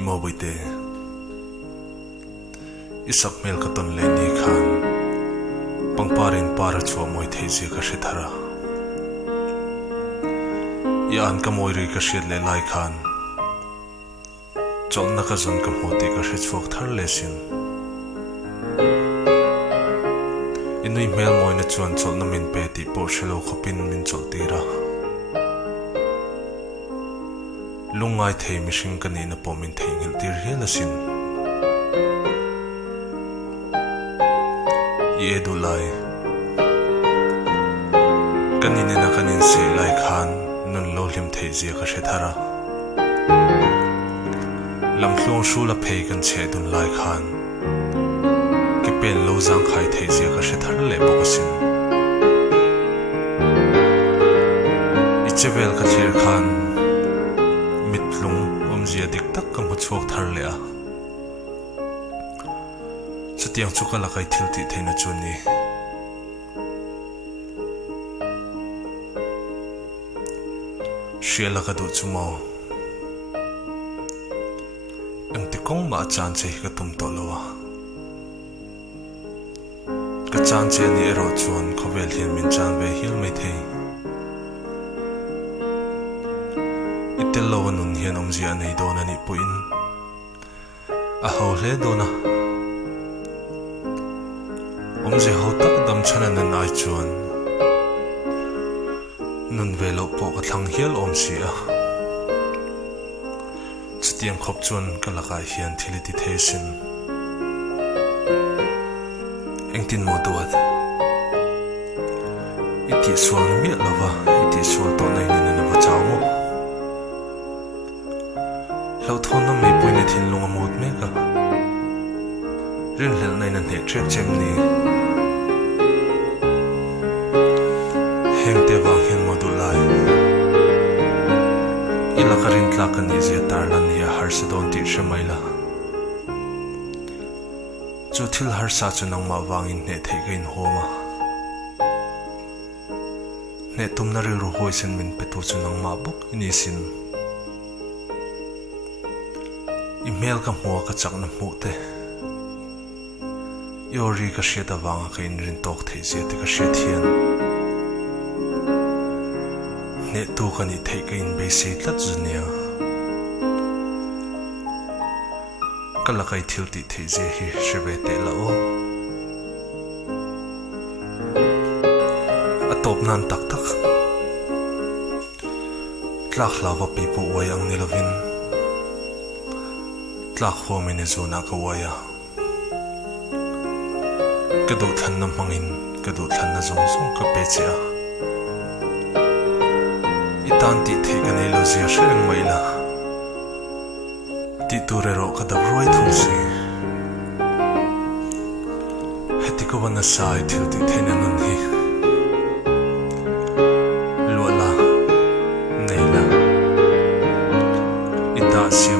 imo buite isak mel katon le ni khan pangparin para chua moi theji ka shithara yan ka moiri ka shit le lai khan chonna ka zon ka moti ka shithok thar lesin inui mel moi na chuan chol na min pe ti po shelo khopin min chol tira lungai thei mishing kani na pomin thei ngil tir helasin ye dulai kanine na kanin se lai khan nun lo lim thei zia ka shethara lam thlong shula phei kan che dun lai khan ki pen lo zang khai thei zia ka shethar le bokasin ichevel ka thir khan mitlung omzia dik tak kam chok thar le a chutiang chuka la kai thilti theina chuni shiela ka du chumo ang tikong ma chan che ka tum to lowa ka chan che ni ero chuan khovel hian min chan ve hil mai thei itel lo nun hian omzia nei do na ni puin a ho hle do na omze ho tak dam chana na nai chuan nun velo po ka thlang hial om si a chutiam khop chuan kalaka hian thiliti thesin engtin mo duat iti swal mi lova iti swal to nai ni na wa chaw mo lo thon na me puine thin lunga mot me ka rin hel nai na ne trek chem ni hengte wang hen modulai ila karin tlakan ni zia tarlan ni har sedon ti shemaila chu thil har sa chunang ma wangin ne theigein homa ne tumna ri ro hoisen min petu chunang ma buk ini sin email ka mo ka chakna mute yori ka sheta wanga ka in rin tok thei zia te ka shethian ne tu ka ni thei ka in be se tlat zunia kala kai thilti thei ze hi shebe te la o atop nan tak tak tlak lawa pipo wayang nilovin tlak homine zona ka waya kadu than na mangin kadu than na zong zong ka pechia itan ti thei ka nei lo zia shereng maila ti ture ro ka da roi thung si heti ko wana sai thil ti theina nun hi luala neila ita sim